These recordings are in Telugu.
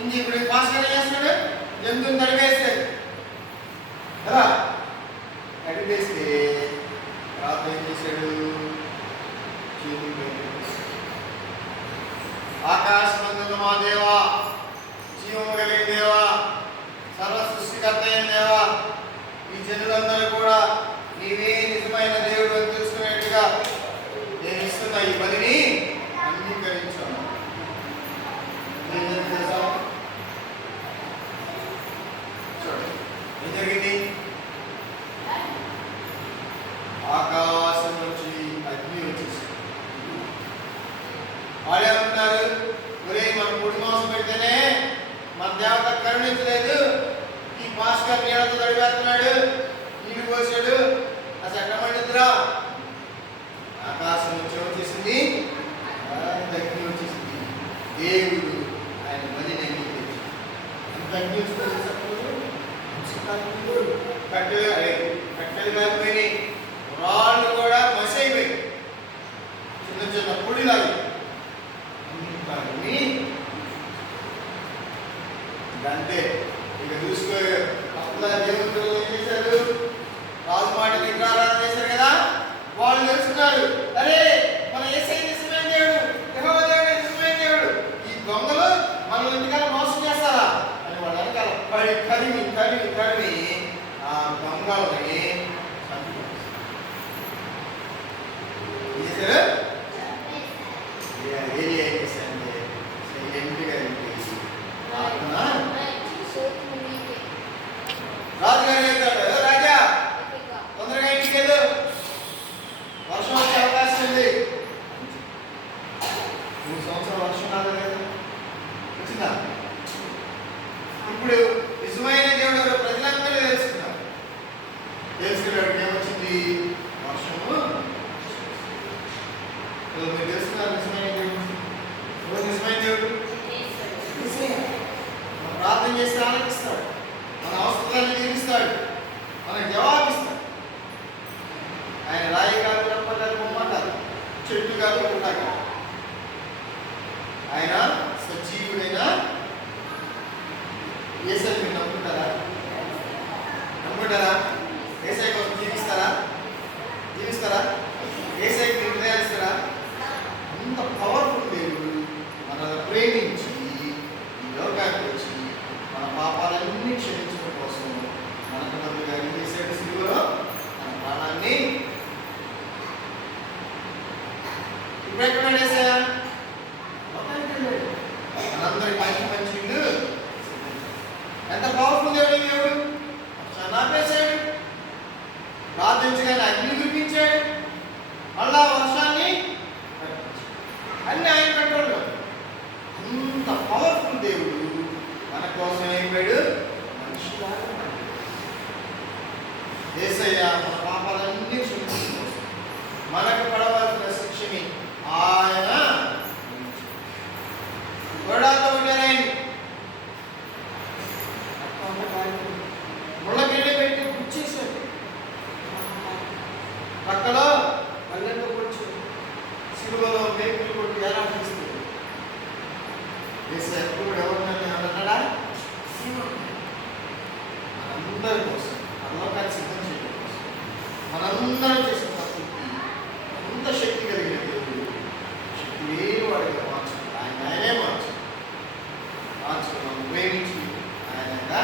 ఇంక ఇప్పుడు పాస్టర్ ఏం చేస్తున్నాడు? జంతువుని తడివేస్తాడు కదా. తడివేస్తే తర్వాత ఏం చేశాడు? ఆకాశమందున్న మా దేవా, జీవము కలిగిన దేవా, సర్వ సృష్టికర్త అయిన దేవా, ఈ జనులందరూ కూడా నీవే నిజమైన దేవుడు అని తెలుసుకునేట్టుగా నేను ఇస్తున్న ఈ బలిని అంగీకరించాను. ఏం జరిగింది? ఆకాశం నుంచి అగ్ని వచ్చేసి వాళ్ళేమంటున్నారు? ఒరే, మనం పొడి మాంసం పెడితేనే మన దేవత కరుణించలేదు, ఈ పాస్టర్ నీళ్ళతో తడివేస్తున్నాడు, నీళ్ళు పోసాడు, అసలు ఎక్కడ పండిద్దురా? ఆకాశం నుంచి వచ్చేసింది, అగ్ని వచ్చేసింది. దేవుడు ఆయన బలిని అంగీకరించాడు. అంత అగ్ని కట్టెలు కాలిపోయినాయి, రాళ్ళు కూడా మసైపోయి చిన్న చిన్న పొడిలాగా అంటే ఇక చూసుకో. అట్లా దేవుడు ఏం చేశారు? రాజు మాట విగ్రహారాధన చేశారు కదా, వాళ్ళు తెలుసుకున్నారు, అరే మన యేసయ్య నిజమైన దేవుడు, యెహోవా దేవుడు నిజమైన దేవుడు, ఈ దొంగలు మన ఇంటికాల మోసం చేస్తారా అని వాళ్ళ వెనకాల పడి కరిమి కరిమి కరిమి ఆ దొంగలని ఏరియా ఏం చేశారంటే సైలెంట్గా వెళ్ళిపోయి ప్రార్థన రాజుగారు వెళ్తాడు, రాజా తొందరగా ఇంటికి వెళ్ళు, వర్షం వచ్చే అవకాశం ఉంది. 3 సంవత్సరాలు వర్షం రాలేదు, వచ్చిందా? ఇప్పుడు నిజమైన దేవుడు ప్రజలందరూ తెలుసుకున్నారు. తెలుసుకున్నాడు ఏమొచ్చింది? వర్షము. మీరు తెలుసుకున్నారు నిజమైన దేవుడు. ఎవరు నిజమైన దేవుడు? మనం ప్రార్థన చేస్తే ఆలకిస్తాడు, మన అవసరాన్ని తీరుస్తాడు, మనకు జవాబిస్తాడు. ఆయన రాయి కాదు, రప్ప కాదు, బొమ్మ కాదు, చెట్టు కాదు, పుట్ట కాదు. ఆయన సజీవుడైన యేసయ్య. మీరు నమ్ముకుంటారా? నమ్ముకుంటారా? యేసయ్య కోసం జీవిస్తారా? జీవిస్తారా? యేసయ్యకి హృదయాలు ఇస్తారా? అంత పవర్ఫుల్ దేవుడు మనల్ని ప్రేమించి ఈ లోకానికి వచ్చి మన పాపాలన్నీ క్షమించడం కోసం మనకు బదులుగా ఏం చేశాడు? సిలువలో మన ప్రాణాన్ని. ఇప్పుడు ఎక్కడ వేసాయా? మనందరి మంచి ఇల్లు. ఎంత పవర్ఫుల్ దేవుడు ఈ దేవుడు! నాపేశాడు, ప్రార్థించగానే అగ్ని కురిపించాడు, మళ్ళా వర్షాన్ని అన్ని ఆయన కంట్రోల్లో. అంత పవర్ఫుల్ దేవుడు మన కోసం ఏమైపోయాడు? మనిషిలాగా యేసయ్య మన పాపాలన్నీ క్షమించడం కోసం మనకు పడవలసిన శిక్షని ఆయన గొడవతో ఉంటారు. ఆయన ముళ్ళకెళ్ళి పెట్టి గుచ్చేశాడు, పక్కలో పల్లెంతో కూర్చొని సిలువలో మేకులు కొట్టి ఎలా తీస్తుంది. యేసయ్య ఎప్పుడు ఎవరినైనా అన్నాడా? మనందరి కోసం, పరలోకాన్ని సిద్ధం చేయడం కోసం, మనందరం చేసిన తప్పుకి అంత శక్తి కలిగిన దేవుడు శక్తి లేని వాడిగా మార్చుకుంటాడు. ఆయనే మార్చుకున్నాం ప్రేమించి ఆయనగా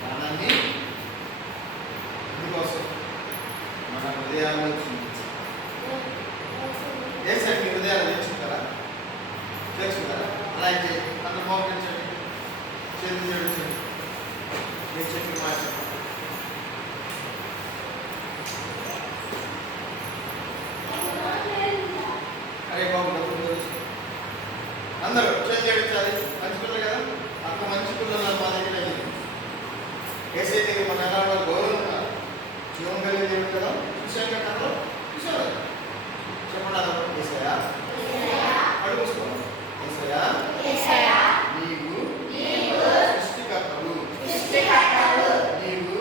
ప్రాణాన్ని ఇందుకోసం మన హృదయాల్లో చూపించాలి. యేసయ్య మీ హృదయాలు తెచ్చుకుంటారా? తెచ్చుకుంటారా? అలాగే అందరూ మోకరించండి, చేతులు జోడించండి, నేను చెప్పిన మాట చెప్పండి. అరే బాబు డబ్బులు అందరూ చేతులు జోడించాలి. మంచి పిల్లలు కదా, అంత మంచి పిల్లలు మా దగ్గర యేసయ్య దగ్గర మన ఎలా గౌరవం జీవం కలిగి దేవుడు కదా. చూసాక కథలో చూసారు చెప్పండి. అలా యేసయ్య అడుగుసుకోవాలి. యేసయ్య నీవు సృష్టికర్తవు, నీవు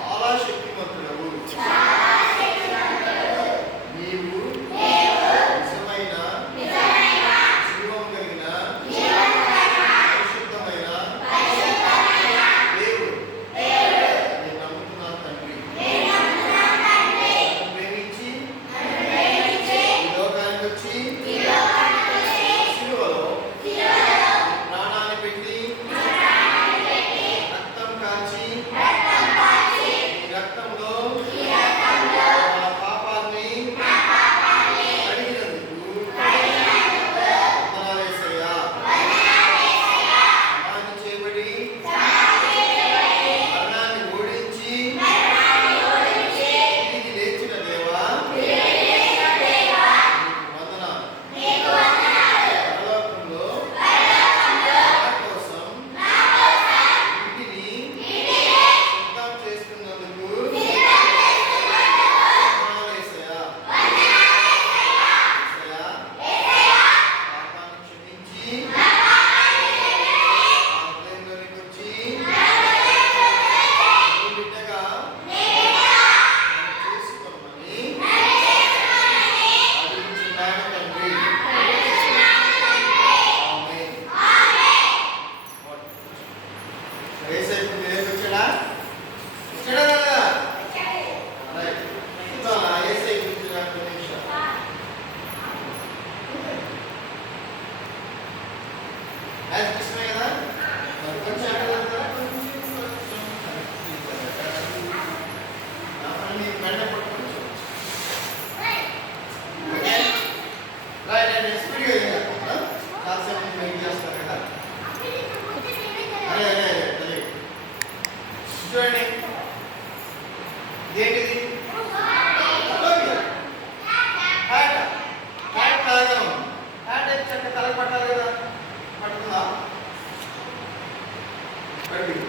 చాలా శక్తిమంతుడవు,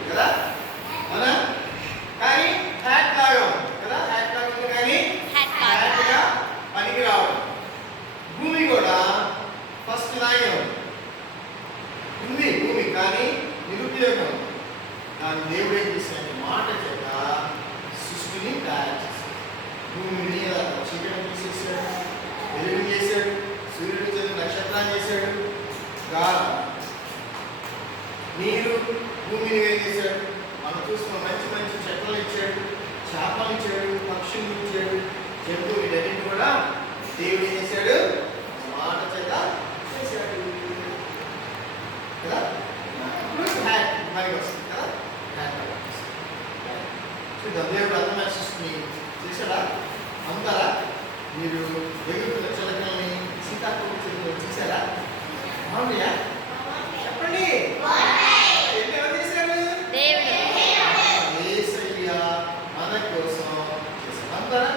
కదా అవునా? కానీ హ్యాట్ లాగా ఉంది కదా, హ్యాట్ లాగా ఉంది కానీ హ్యాట్గా పనికి రావడం. భూమి కూడా ఫస్ట్ లాగే ఉంది భూమి, కానీ నిరుపయోగం. కానీ దేవుడు ఏం చేశాడు? మాట చేత సృష్టిని తయారు చేశాడు. భూమిని చీకటి తీసేసాడు, వెలుగు చేశాడు, సూర్యుడు చేత నక్షత్రాన్ని చేశాడు, నీరు భూమిని ఏం చేశాడు? మనం చూస్తున్న మంచి మంచి చెట్లను ఇచ్చాడు, చేపలు ఇచ్చాడు, పక్షులు ఇచ్చాడు, జంతువులు వీటన్నింటి కూడా దేవుడు ఏం చేశాడు? మాట చేత చేశాడు కదా. హ్యాట్ మనకి వస్తుంది కదా, హ్యాట్ చూద్దాం. దేవుడు అందమైన సృష్టిని చేశాడా? అంతారా? మీరు ఎగురుతున్న చిలకల్ని, సీతాకోక చిలుకలు చూసారా? బాగున్నాయా? చెప్పండి. ఎవరు చేశారు? యేసయ్య మన కోసం చేశాడు. అంతారా?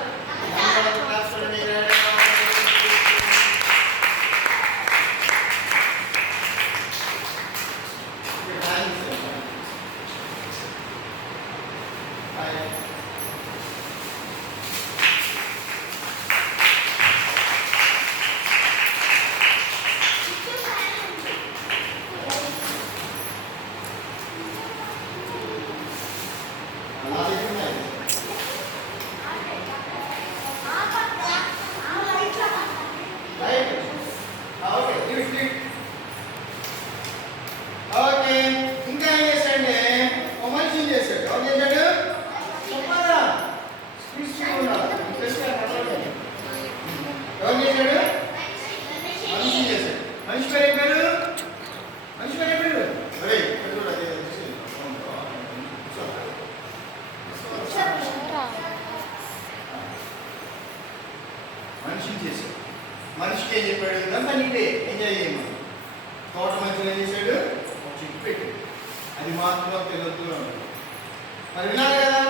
మనిషిని చేశాడు. మనిషికి ఏం చెప్పాడు? ఇదంతా నీటే, ఎంజాయ్ చేయమని. తోట మధ్యలో ఏం చేశాడు? ఒక చెట్టు పెట్టాడు. అది మాత్రం తెలియదు. మరి విన్నారు కదా,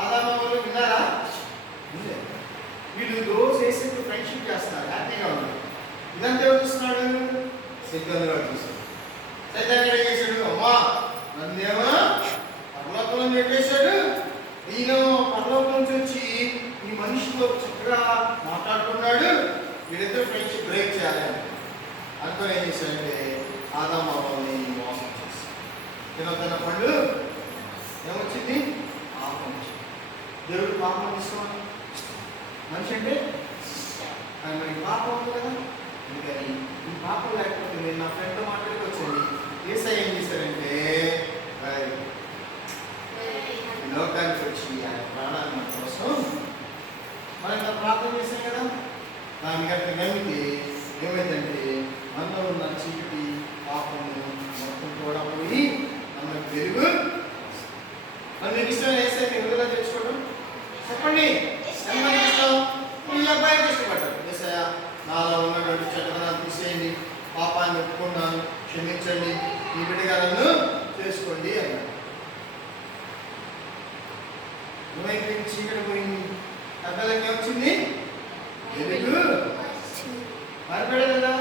ఆదాము వాళ్ళు విన్నారా? వీళ్ళు రోజు వేసేట్టు ఫ్రెండ్షిప్ చేస్తున్నారు, హ్యాపీగా ఉన్నారు. ఇదంతా ఎవరు చూస్తున్నాడు? సైతానుడు చూస్తున్నాడు. సైతానుడు ఏం చేశాడు? అమ్మా నన్నేమో పరలోకంలో పెట్టేశాడు, ఈయన పరలోకం నుంచి వచ్చి ఈ మనిషితో చక్కగా మాట్లాడుతున్నాడు, వీళ్ళిద్దరు ఫ్రెండ్షిప్ బ్రేక్ చేయాలి అనుకుని ఏం చేశాడంటే ఆదాము అవ్వని మోసం చేశాడు. తినొద్దన్న పండు ఏమొచ్చింది? పాపం వచ్చింది. దేవుడు పాపం ఇష్టం మనిషి అంటే, మరి పాపం ఉంది కదా. అందుకని ఈ పాపం లేకపోతే నేను నా ఫ్రెండ్తో మాట్లాడికి వచ్చాను. యేసయ్య ఏం చేశారంటే లోకానికి వచ్చి ఆయన ప్రాణాన్ని మన కోసం మనం ఇంకా ప్రార్థన చేశాం కదా. దాని కనుక నమ్మితే ఏమైందంటే మనలో ఉన్న చీకటి పాపము మొత్తం కూడా పోయి మనకు వెలుగు. మరి మీకు ఇష్టమైన యేసయ్యని విడుదల తెచ్చుకోవడం చెప్పండి. ఎంతమందికి ఇష్టం? మీ అబ్బాయికి ఇష్టపడ్డారు. యేసయ్య నాలో ఉన్నటువంటి చెడ్డతనాన్ని తీసేయండి, పాపాన్ని ఒప్పుకున్నాను, క్షమించండి, ఈ బిడ్డగా నన్ను చేసుకోండి అన్నాడు. నువ్వైతే చీకటి పోయింది, పెద్దలకి వచ్చింది వెలుగు. మారిపోయాడు కదా.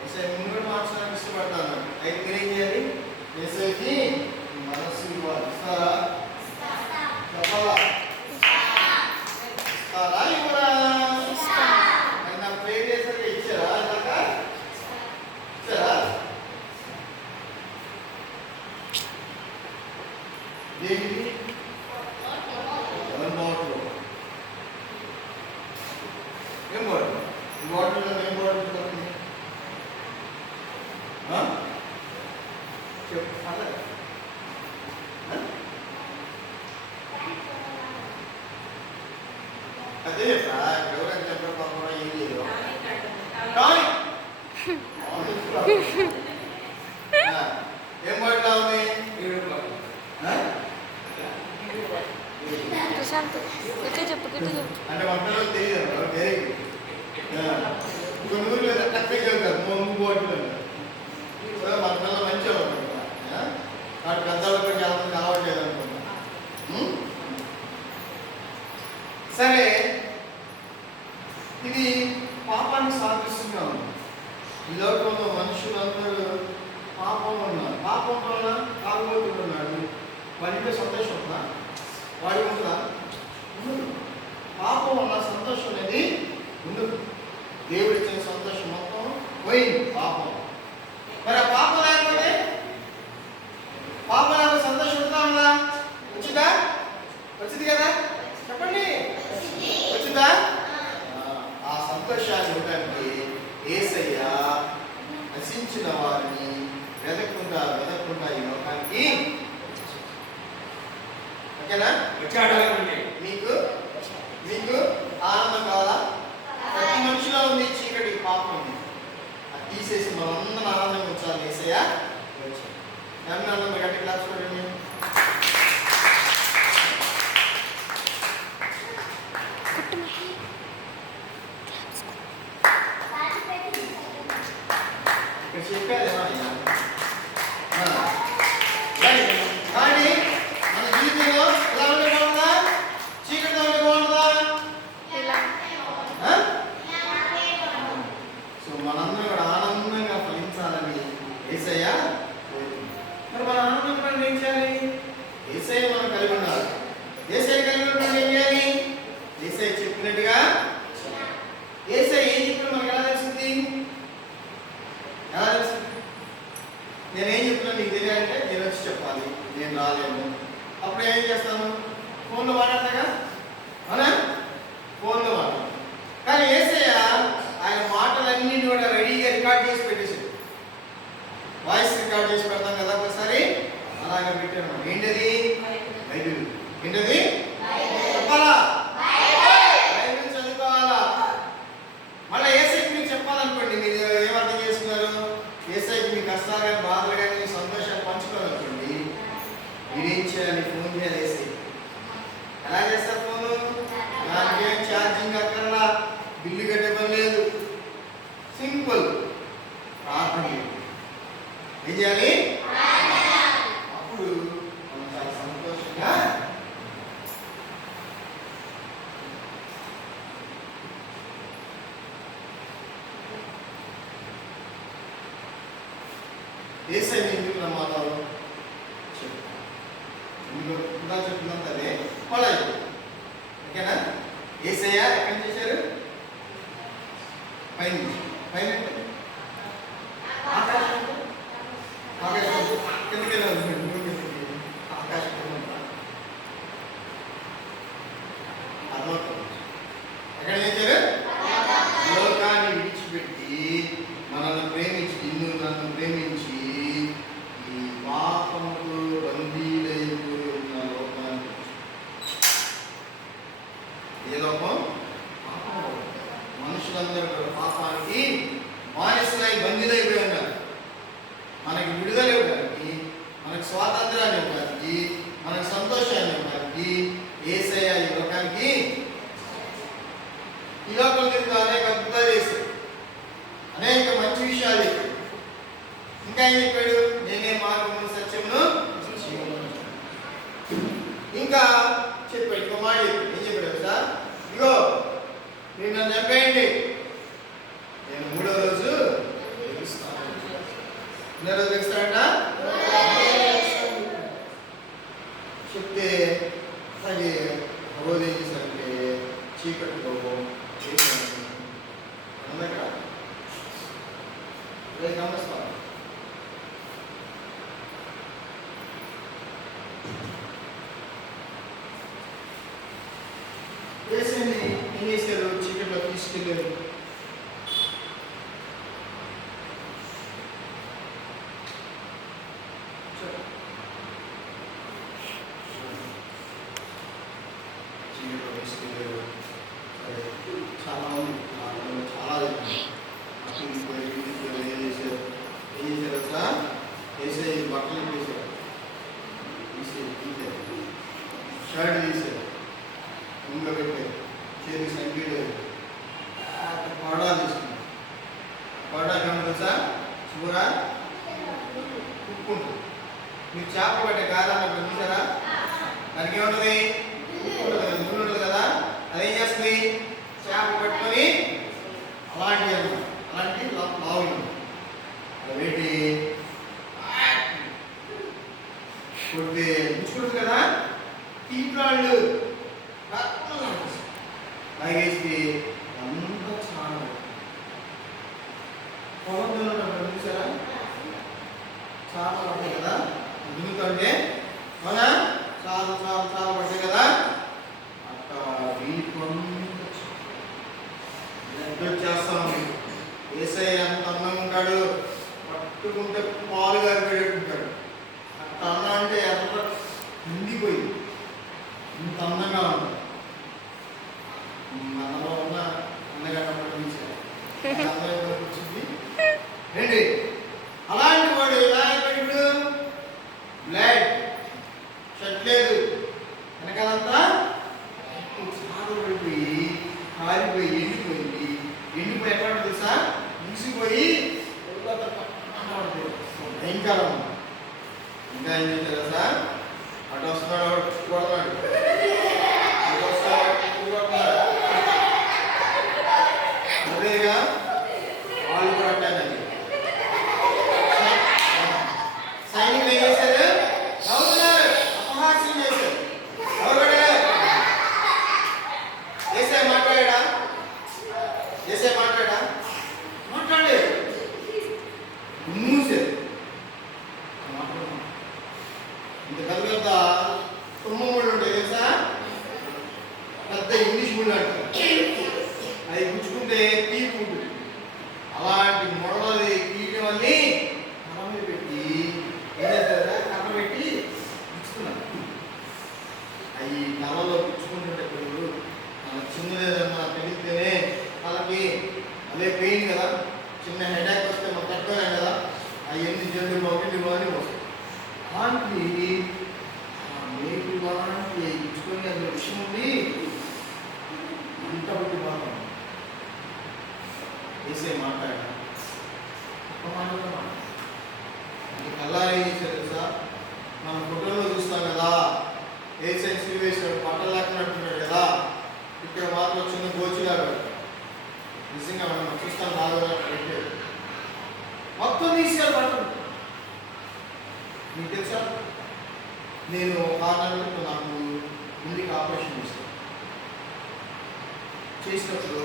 యేసయ్య ముందు కూడా మార్చడానికి ఇష్టపడతాను. అయితే మీరు ఏం చేయాలి? యేసయ్యకి మనస్సు ఇవ్వాలి. ఇస్తారా? చెప్పాలా? ఇస్తారా ఇవ్వరా? మరి నా ప్రేమ చేశాక ఇచ్చారా? ఇలాక ఇచ్చారా? దేనికి? ఏం బాటిల్? ఈ బాటిల్లో ఏం బాటిల్ దొరికింది? చెప్పు. అదే ఎవరైనా చెప్పడం కాకుండా ఏం చేయదు. ఏం బాటిల్ ఉంది? అంటే వంటలో తెలియదు. కొన్ని ఊర్లో టక్కే చెబుతారు మూడు బాటిల్ అంటారు. మన పిల్లలు మంచిగా ఉంటారు. వాటి పెద్దవాళ్ళతో చాలా మంది అలవాట్లేదు అనుకుంటా. సరే, ఇది పాపాన్ని సాధిస్తున్నాము. ఈ లోకంలో మనుషులందరూ పాపం ఉన్నారు. పాపం వల్ల తాగుబోతున్నాడు, వాడితో సంతోషం ఉంటుందా? వాడి ఉంటుందా? ఉండదు. పాపం వల్ల సంతోషం అనేది ఉండదు. దేవుడు ఇచ్చిన సంతోషం మొత్తం పోయింది పాపం. మరి ఆ పాపం లేకపోతే సంతోషం ఉంటుందా? ఉందా? వచ్చిందా? వచ్చింది కదా? చెప్పండి, వచ్చిందా? ఆ సంతోషాన్ని ఇవ్వడానికి యేసయ్య నశించిన వారిని వెదకుండా ఈ లోకానికి ఓకేనా మీకు ఆనందం కావాలా? ప్రతి మనిషిలో ఉంది చీకటి, పాపం ఉంది. అది తీసేసి మనందరం ఆనందంగా ఉంచాలి. యేసయ్య ఆనందం గట్టి క్లాస్ చూడండి. చెప్పేది కానీ మన జీవితంలో ఎలా ఉంటే బాగుందా? చీకటితో ఉంటే బాగుందా? సో మనందరం కూడా ఆనందంగా ఫలించాలని యేసయ్య. మరి మన ఆనందం పని ఏం చేయాలి? యేసయ్య మనం కలిగి ఉండాలి. యేసయ్య కలిగి ఉన్నప్పుడు ఏం చేయాలి? యేసయ్య చెప్పినట్టుగా. యేసయ్య ఏం చెప్పినా మనకు ఎలా తెలిసింది? ఎలా తెలిసింది? నేనేం చెప్తున్నా నీకు తెలియాలంటే నేను వచ్చి చెప్పాలి. నేను రాలేను. అప్పుడు ఏం చేస్తాను? ఫోన్లో మాట్లాడతాగా, అవునా? ఫోన్లో మాట్లాడతాను. కానీ యేసయ్య ఆయన మాటలన్నీ కూడా రెడీగా రికార్డ్ చేసి పెట్టేసాడు. వాయిస్ రికార్డ్ చేసి పెడతాం కదా ఒకసారి, అలాగే పెట్టాను. ఏంటది? బైబిల్. ఏంటది? చెప్పాలా? బైబిల్ చదువుకోవాలా? మళ్ళీ యేసయ్యకి మీకు చెప్పాలనుకోండి, మీరు ఏమర్థం చేసుకున్నారు? యేసయ్యకి మీ కష్టాలు కానీ బాధలు కానీ మీ సంతోషాలు పంచుకోవాలనుకోండి, మీరేం చేయాలి? ఫోన్ చేయాలి. యేసయ్య ఎలా చేస్తారు ఫోను? దానికేం ఛార్జింగ్ అక్కర్లా, బిల్లు కట్టే పని లేదు. సింపుల్ ప్రార్థన. ఏం చేయాలి? అప్పుడు మనం చాలా సంతోషంగా యేసయ్య ఎందుకు నమ్మాలో చెప్తాను. ఇంకా చెప్తున్నంత అదే మళ్ళీ ఓకేనా? యేసయ్య ఎక్కడి నుంచి చేశారు? పైన ఆకాశం కిందకి ఆకాశం ఎక్కడ చేశారు? లోకాన్ని విడిచిపెట్టి మనల్ని ప్రేమించి, నిన్ను నన్ను ప్రేమించి ఈ పాపముకు బందీలైపోయి ఉన్న లోకాన్ని. ఏ లోకం? మనుషులందరూ కూడా పాపానికి బానిసలై బందీలైపోయి ఉన్నారు. మనకి విడుదల ఇవ్వడానికి, మనకు స్వాతంత్రాన్ని ఇవ్వడానికి, మనకు సంతోషాన్ని ఇవ్వడానికి యేసయ్య ఈ లోకానికి, ఈ లోకం తిరుగుతూ అనేక అద్భుతాలు చేశాడు, అనేక మంచి విషయాలు చెప్పాడు. ఇంకా ఏం చెప్పాడు? నేనే మార్గమును సత్యమును ఇంకా చెప్పాడు. ఇంకో మాట చెప్పాడు. ఏం చెప్పాడు సార్? ఇగో మీరు నన్ను చంపేయండి, నేను మూడో రోజు లెగుస్తాను. ఎన్నో రోజు లెగుస్తాడంట? చెప్తే అలాగే రోజు ఏం చేశారంటే చీకటిలో అందక్కడ గమనిస్తాను. యేసయ్యని ఏం చేశారు? చీకటిలో తీసుకెళ్ళారు. చీకటిలో తీసుకెళ్ళారు. చాలా మంది చాలా ఏం చేశారు? యేసయ్య బట్టలు తీశారు, షర్ట్ తీశారు, ముంగ పెట్టారు, చేతి సంఖ్యలు కొరడా తీసుకున్నారు. కొరడా ఏమన్నా తెలుసా? చూరా ఉప్పు ఉంటుంది. మీరు చేపలు పట్టే కాదాన్ని చూసారా? దానికి ఏముంటుంది? ఉప్పు ఉంటుంది, నూనె ఉంటుంది కదా. అదేం చేస్తుంది? చేప పట్టుకొని అలాంటి లావులు వేటి కొడితే ఉంచుకోడు కదా, తీర్థాళ్ళు లాగేస్తే అంతా చాలా పొలంలో చూసారా, చాలా పడతాయి కదా దున్నుతుంటే, అవునా, చాలా చాలా చాలా పడతాయి కదా. అక్కడ చేస్తాం. ఏసై అంత అందంగా ఉంటాడు, పట్టుకుంటే పాలు గారిపోయేటట్టుంటాడు. అంత అన్నం అంటే ఎర్ర నిండిపోయి ఇంత అందంగా ఉంటాడు. మనలో ఉన్న అందగడ్డ పట్టించారు వచ్చింది రండి. అలాంటి వాడు ఎలా అయిపోయాడు, బ్లడ్ షట్ లేదు, వెనకాలంతా పడిపోయి కాలిపోయి ఎండిపోయింది. ఎండిపోయి ఎక్కడ తెలుసా, ముగిసిపోయి భయంకరం. ఇంకా ఏం చేశారు సార్, అటు వస్తున్నాడు కొడతాడు, అదేగా వాళ్ళు కూడా అట్టానండి. సైనికులు ఏం చేశారు, నవ్వుతున్నారు, అపహాస్యం చేశారు. ఎవరు పడ్డారు, ఏసై మాట్లాడా, ఏసై మాట్లాడా, మాట్లాడే మూసారు. ఇంత పెద్ద పెద్ద తుమ్మముళ్ళు ఉంటాయి తెలుసా, పెద్ద ఇంగ్లీష్ ముళ్ళు అంటారు, అది గుచ్చుకుంటే తీపి ఉంటుంది. అలాంటి మొడలది తీయటం అన్ని తల మీద పెట్టి ఏం చేస్తారా, కర్ర పెట్టి గుచ్చుకున్నారు. అవి తలలో గుచ్చుకుంటుంటే ఇప్పుడు చిన్నదేదన్నా తెలిస్తేనే వాళ్ళకి అదే పెయిన్ కదా, చిన్న హెడేక్ వస్తే మనం తట్టుకోలేం కదా, అవన్నీ జంతువులు ఒకటిలో అని వస్తాయి. అలాంటి మేకు లాంటి గుచ్చుకొని అందులో విషయం ఉంది, అంత బట్టి బాగా వేసే మాట్లాడ ఒక మాట కల్లారి తెలుసా. మనం ఫోటోలో చూస్తాం కదా, ఏసై సిలువేశాడు, బట్టలు లేకున్నట్టున్నాడు కదా, ఇక్కడ మాత్రం చిన్న గోచిలాగా నిజంగా మనం చూస్తాం, నాలుగు పెట్టాడు, మొత్తం తీసారు బట్టలు. మీకు తెలుసా, నేను 6 నెలలకు నాకు ముందుకి ఆపరేషన్ చేసినప్పుడు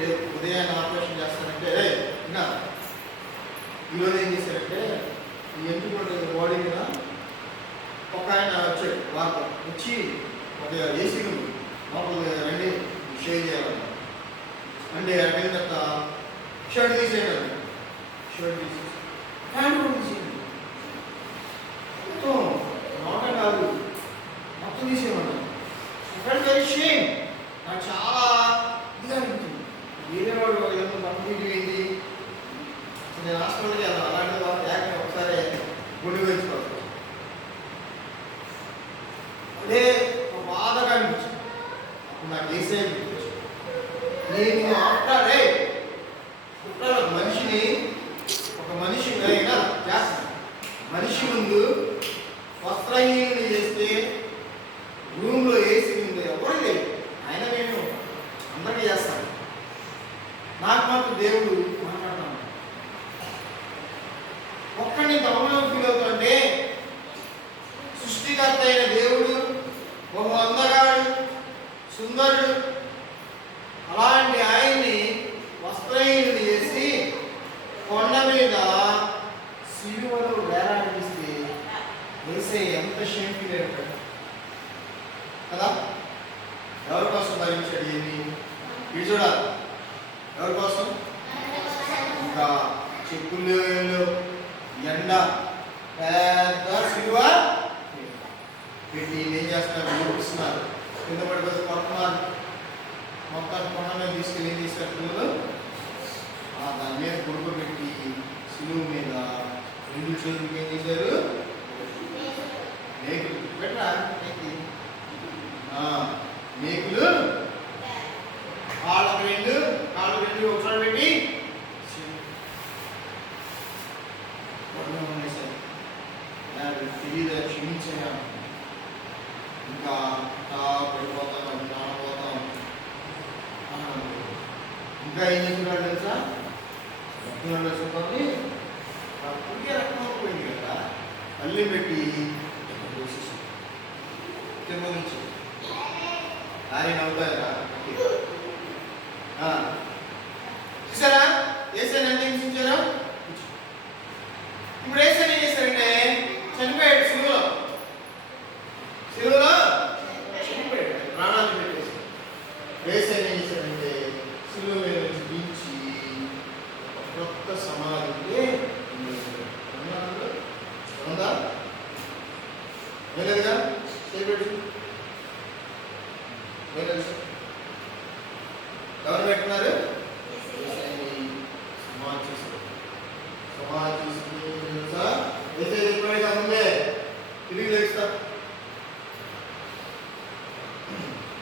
రేపు ఉదయాన్ని ఆపరేషన్ చేస్తానంటే, ఇంకా ఈరోజు ఏం చేశారంటే, ఈ ఎంటుకుంటే బాడీ మీద ఒక ఆయన వచ్చాడు, వార్త వచ్చి ఒక ఏసీ ఉంది లోపల రండి షేర్ చేయాలన్న అంటే అక్కడికి తర్వాత షర్ట్ తీసేయండి, షర్ట్ తీసేసి ప్యాంట్ కూడా తీసేయండి, మొత్తం నోట కాదు మొత్తం తీసేయమన్నారు. వెరీ షేమ్, నాకు చాలా ఇదిగా అనిపించింది. వేరే వాడు ఏదైనా కంప్లీట్ అయింది, నేను హాస్పిటల్కి వెళ్ళాను, అలాంటి వాళ్ళు యాక్ట్ ఒకసారి గుండె వేసుకోవాలి. అదే ఒక బాధగా అనిపించింది. అప్పుడు నాకు వేసే అనిపించింది, నేను ఆఫ్టర్ ఒక మనిషిని ఒక మనిషి అయినా చేస్తాను, మనిషి ముందు వస్త్రహీనుని చేస్తే రూమ్లో ఏసీ ఉంది, ఎవరు లేదు, ఆయన నేను అందరికీ చేస్తాను. నాకు మాత్రం దేవుడు మాట్లాడుతున్నాను, ఒక్కడిని గమనం ఫీల్ అవుతుంటే సృష్టికర్త అయిన దేవుడు బహు అందగాడు, సుందరుడు, అలాంటి ఆయన్ని వస్త్రహీనుని చేసి కొండ మీద సిలువలో వేలాడదీస్తే వేసే ఎంత షేమ్ ఫీల్ అయిపోయాడు కదా. ఎవరి కోసం భరించాడు ఏంటి ఇది చూడాలి, ఎవరి కోసం. ఇంకా చెప్పులు ఎండ పెద్ద సిలువ పెట్టి ఏం చేస్తున్నారు, చూపిస్తున్నారు, కింద పడిపోతే కొడుతున్నారు, మొత్తం కొండ మీద తీసుకెళ్ళి ఏం చేస్తారు పిల్లలు, దాని మీద పడుకోబెట్టి సిలువ మీద 2 చేతులకి ఏం చేశారు, మేకులు పెట్టరా, మేకులు కాళ్ళకు 2 ఒకసారి పెట్టి తెలియదు క్షమించా, ఇంకా పడిపోతాం నానపోతాం. ఇంకా ఏం చేస్తున్నాడు తెలుసా, రక్తం చెప్పండి, పుడిగే రక్తం పోయింది కదా, అల్లి పెట్టి కింద నుంచి లారీ నవ్వుతారా చూసారా ఏసైనా ఎంత హింసించారో. ఇప్పుడు ఏసైనా ఏం చేశారంటే చనిపోయాడు సిలువలో చనిపోయాడు, ప్రాణాలు పెట్టేసి. ఏసైనా ఏం చేశారంటే సిలువ మీద నుంచి దించి కొత్త సమాధి ఉందా లేదుగా చేపెట్టు ఎవరు పెట్టున్నారు? ముందే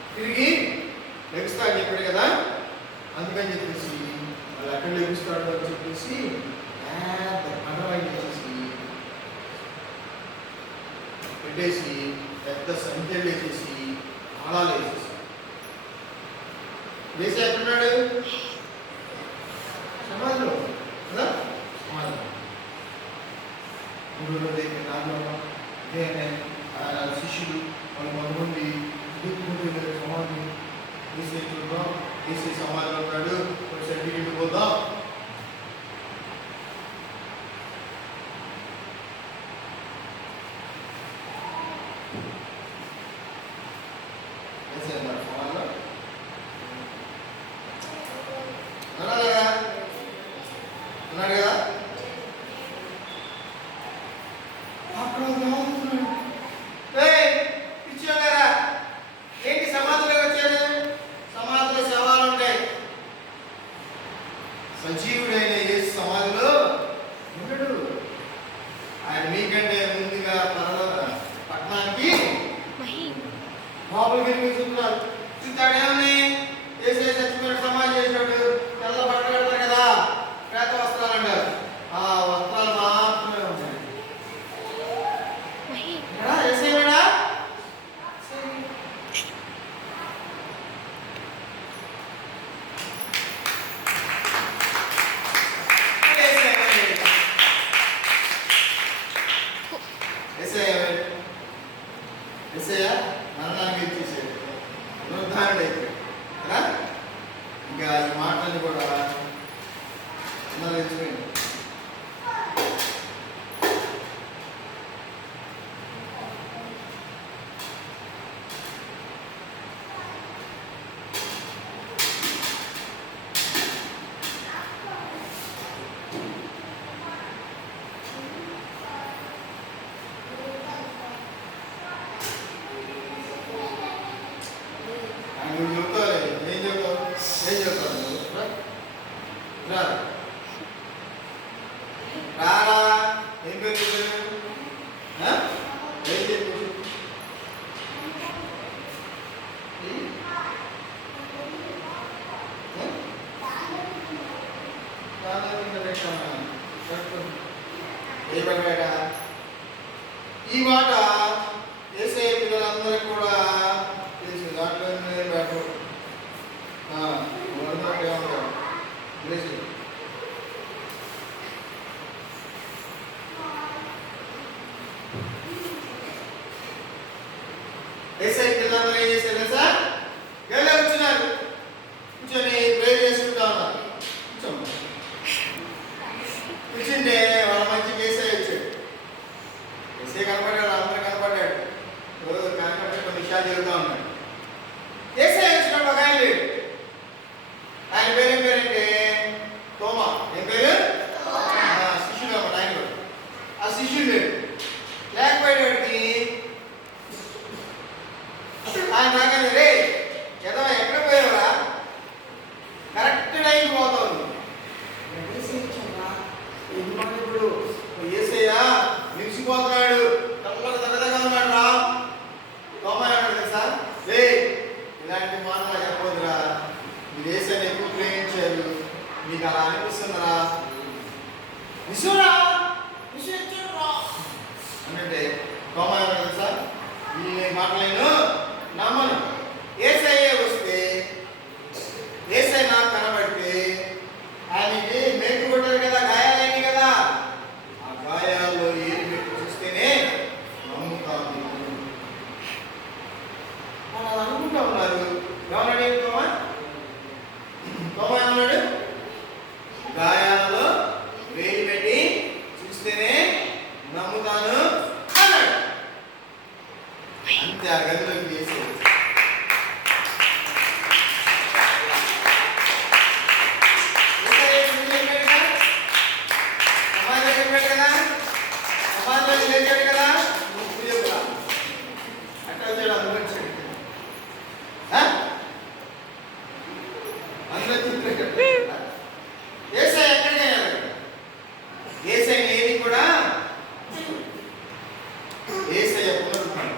తిరిగి లెగుస్తా అని చెప్పాడు కదా, అందుకని చెప్పేసి వాళ్ళు అక్కడ లెగుస్తాడు అని చెప్పేసి పండవాయి చేసేసి పెట్టేసి పెద్ద సంఖ్యలు వేసేసి ఆలాలు వేసేసి వేసి ఎక్కడున్నాడు? సమాధిలో కదా, సమాధిలో 3 రోజులు శిష్యులు వాళ్ళు కొంతమంది సమాధి వేసే చూద్దాం, వేసే సమాధిలో ఉన్నాడు, సర్టిఫికెట్ పోదాం. సమాధిలో ఉన్నాడు కదా, అక్కడ పిచ్చారా ఏంటి సమాధిలో వచ్చాడు? సమాధిలో శవాలు ఉంటాయి. సజీవుడైన యేసు సమాధిలో ఉన్నాడు. ఆయన మీకంటే ముందుగా పట్టణానికి బాబులు గిరిగి చూస్తున్నారు. చూస్తాడేమని ఏసే చచ్చిపోయిన సమాధి చేసినట్టు తెల్ల బట్ట కడతారు కదా, పేద వస్త్రాలు అంటారు. ఆ వస్త్రాలు మాత్రమే ఉంటాయి. ఏసేవాడా మరణానికి ఇచ్చేసాడు, పునరుద్ధారుడు అయిపోయాడు కదా. ఇంకా ఈ మాటలు కూడా తెచ్చిపోయింది. నువ్వు చెప్తావు, ఏం చెప్తావు రారా, ఏం పేరు ఏం చెప్పు. ఏ పడిపోయాడ? ఈ మాట యేసయ్య పిల్లలందరికీ కూడా తెలుసు. దాంట్లో పెట్టు యేసయ్య పిల్లలందరూ ఏం చేశారు తెలుసా? ఎలా కూర్చున్నారు, కూర్చొని ప్రేయర్ చేసుకుంటా ఉన్నారు. కూర్చుంటే వాళ్ళ మంచికి యేసయ్య వచ్చాడు. యేసయ్య కనపడ్డాడు, అందరూ కనపడ్డాడు. కనపడే కొన్ని విషయాలు చెబుతా ఉన్నాడు. యేసయ్య వచ్చినప్పుడు ఒక ఆయన లేడు. ఆయన పేరు ఏం పేరంటే తోమా. ఏం పేరు? శిష్యుడు అన్నమాట ఆయన కూడా. ఆ శిష్యుడు లేడు. లేకపోయేవాడికి ఆయన రాగానే రే ఏదో ఎక్కడ పోయావురా, కరెక్ట్ టైంకి పోతావు. ఇప్పుడు యేసయ్య నిలిచిపోతున్నాడు, తప్పక దగ్గరగా ఉన్నాడు రా. తోమా ఏమన్నాడు తెలుసా? రే ఇలాంటి మాటలు చెప్పొద్దురా, మీ యేసయ్యని ఎక్కువ ప్రేమించారు, మీకు అలా అనిపిస్తుందిరా. విషురా ఆ గదిలోకి వేసి లేచాడు కదా అట్లా వచ్చాడు అందరూ ఏసై ఎక్కడికి వెళ్ళాడు? ఏసై ఏది కూడా ఏసై పునరుద్ధరణ,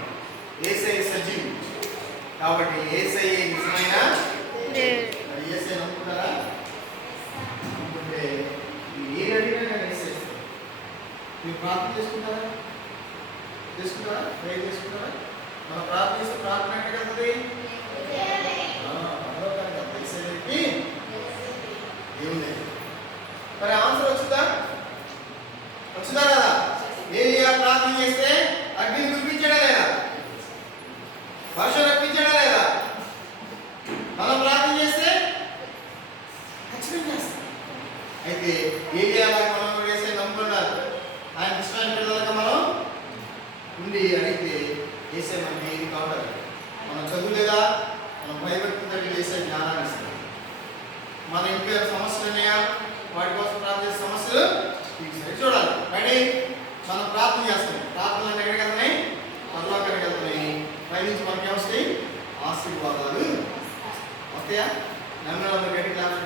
ఏసై సజీవుడు కాబట్టి ఏసై నిజమైన ఏసై నమ్ముకుంటారా? నమ్ముకుంటే ఏది అడిగినా నేను ఏసై మీరు ప్రార్థన చేసుకుంటారా? ప్రేర్ చేసుకుంటారా? మనం ప్రార్థన చేస్తే ప్రార్థన ఎక్కడికి వెళ్తుంది? ఏముంది మరి ఆన్సర్ వచ్చిందా కదా? ఏలియా ప్రార్థన చేస్తే అగ్నిని చూపించాడా లేదా? వర్షం రప్పించాడా లేదా? మనం ప్రార్థన చేస్తే ఖచ్చితంగా చేస్తాం. అయితే ఏలియాలాగా మనం కూడా చేస్తే నమ్ముకున్నారు. ఆయన ఇష్టమైన పిల్లలుగా మనం ఉండి అడిగితే చేసే మనకి ఏది కావాలి? మనం చదువులేదా? మనం భయభక్తి తగ్గి చేసే జ్ఞానాన్ని ఇస్తాం. మన ఇంట్లో సమస్యలు ఉన్నాయా? వాటి కోసం ప్రార్థన చేసే సమస్యలు చూడాలి. రెడీ? మనం ప్రార్థన చేస్తాం. ప్రార్థనలు ఎక్కడికి వెళ్తున్నాయి? పరలోకానికి వెళ్తున్నాయి. పైనుంచి మనకి వస్తాయి ఆశీర్వాదాలు వస్తాయా? నెమ్మది గట్టి క్లాస్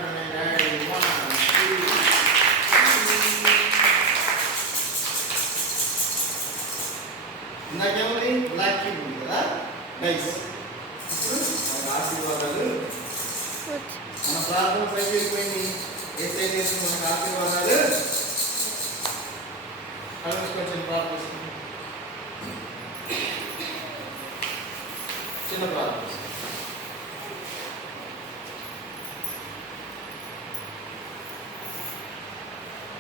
ఇందాకేముంది? బ్లాక్ క్యూబ్ ఉంది కదా గైస్. ఇప్పుడు మనకు ఆశీర్వాదాలు మన ప్రార్థన పైకి వెళ్ళిపోయింది. ఏసై చేసి మనకు ఆశీర్వాదాలు కొంచెం ప్రార్థిస్తుంది. చిన్న ప్రార్థన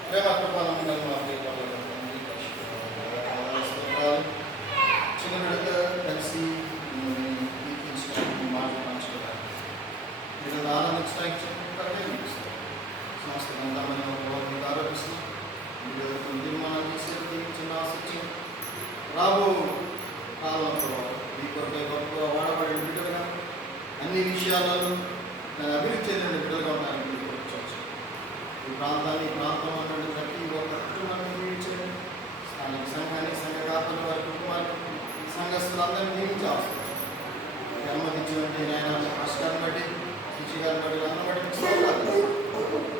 ప్రేమ కృపాలను చిన్న బిడ్డతో కలిసి మాటలు పంచుకోవాలి. మీరు ఆనందించడానికి సమస్త గంధాలను ఆరోపిస్తూ తీర్మానాలు చేసేది చిన్న ఆసక్తి రాబో కాలంలో ఈ కొరకై గొప్పగా వాడబడిన బిడ్డలుగా అన్ని విషయాలను అభివృద్ధి చెందిన బిడ్డలుగా ఉంటారని మీరు కోరుకోవచ్చు. ఈ ప్రాంతాన్ని ప్రాంతంలో నుండి ప్రతి ఒక్క కుటుంబాన్ని నియమించండి. స్థానిక సంఘాన్ని సంఘాత్మక వారి కుటుంబాన్ని సంఘస్థులందరినీ నియమించి అవసరం అనుమతించినట్టు ఆయన రాష్ట్రాన్ని బట్టి శిక్ష గారిని బట్టి అందరిని బట్టి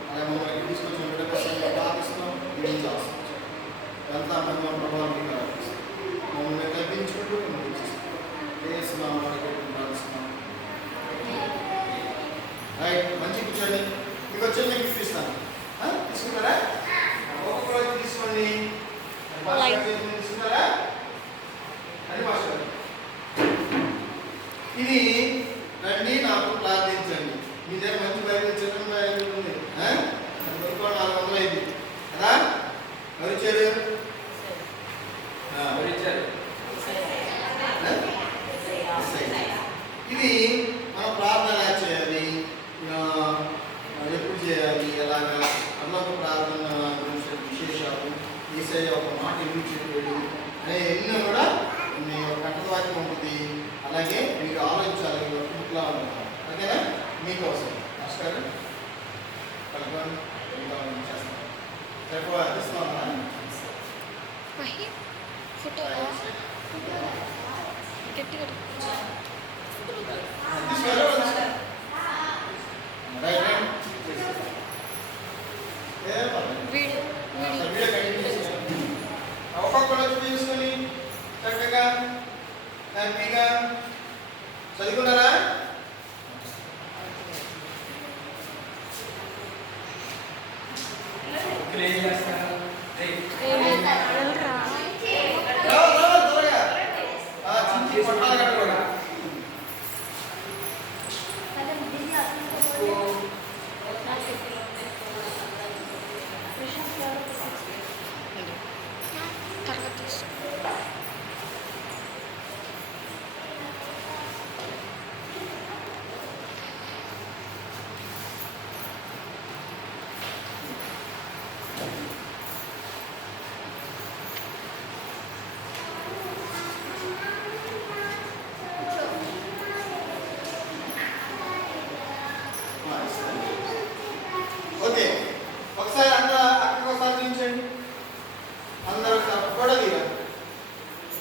అలాగే మమ్మల్ని తీసుకొచ్చిన బిడ్డ కష్టంగా ప్రార్థిస్తున్నాం. నియమించి అవసరం ఎంత మంది ప్రభావం మమ్మల్ని తగ్గించుకుంటూ వేస్తున్నాం. ప్రార్థిస్తున్నాం. రైట్, మంచి కూర్చోండి. మీకు వచ్చి మీకు ఇప్పిస్తాను. తీసుకుంటారా? ఒక్కొక్క రోజు తీసుకోండి. తీసుకుంటారా? అని మాస్టర్ ఇది రండి నాకు ప్రార్థించండి. మీ దగ్గర మంచి బైబిల్ చిన్న ఉంది. దొరుకుకో 405 కదా? ఎవరిచ్చారు? ఇది మనం ప్రార్థన ఎలా చేయాలి, ఎప్పుడు చేయాలి, ఎలాగా అన్నొక ప్రార్థన గురించి విశేషాలు, యేసయ్య ఒక మాట ఎందుకు చెప్పాడు అనే ఎన్నో కూడా మీ కంఠవాక్యం ఉంటుంది. అలాగే మీరు ఆలోచించాలి. బుక్లా ఉంటాం. ఓకేనా? మీకోసం నమస్కారం కలుపుకొని చేస్తాం. చెప్పు ఇస్తున్నామా? ఒక్కొక్కరు తీసుకొని చక్కగా హ్యాపీగా చదువుకున్నారా? ఓకే, ఒకసారి